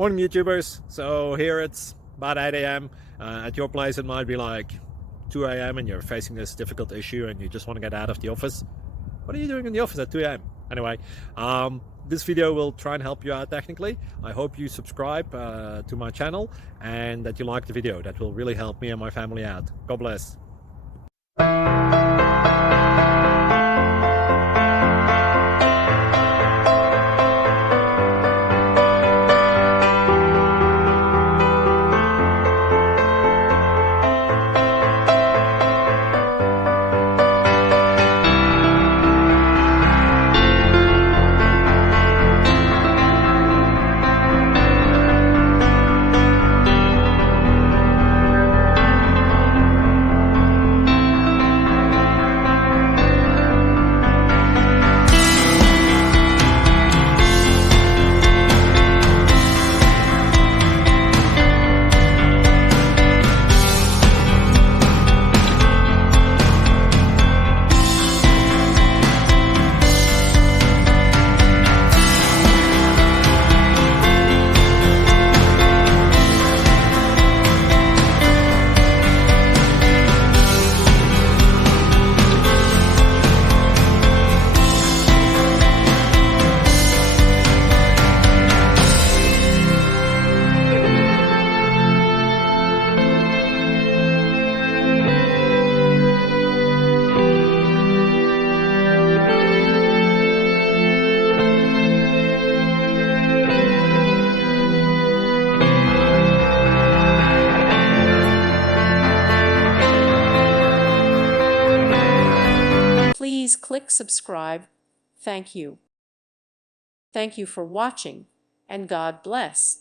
Morning YouTubers. So here it's about 8 a.m. At your place it might be like 2 a.m. and you're facing this difficult issue and you just want to get out of the office. What are you doing in the office at 2 a.m.? Anyway, this video will try and help you out technically. I hope you subscribe to my channel and that you like the video. That will really help me and my family out. God bless. Please click subscribe. Thank you. Thank you for watching, and God bless.